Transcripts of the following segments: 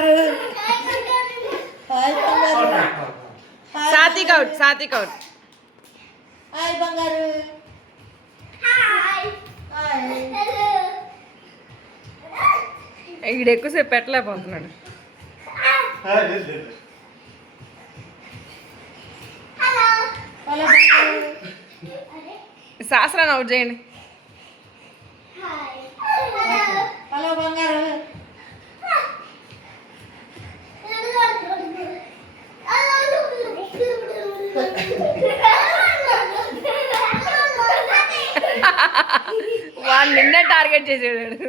బంగారు హాయ్ బంగారు Satvik out Satvik out hi బంగారు హాయ్ ఈడు ఎక్కువసేపు పెట్టలేకపోతున్నాడు. హలో బంగారు శాస్త్రాన్ని అవుట్ చేయండి. హలో బంగారు వాడు నిన్నే టార్గెట్ చేసాడు.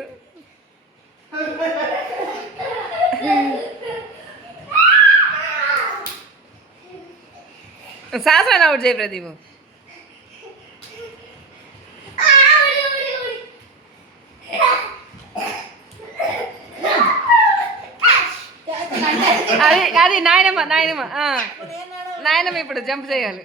శాస్త్రాన్ని అవుట్ చేయి ప్రదీప్. అది అది నాయనమ్మ నాయనమ్మ నాయనమ్మ ఇప్పుడు జంప్ చేయాలి.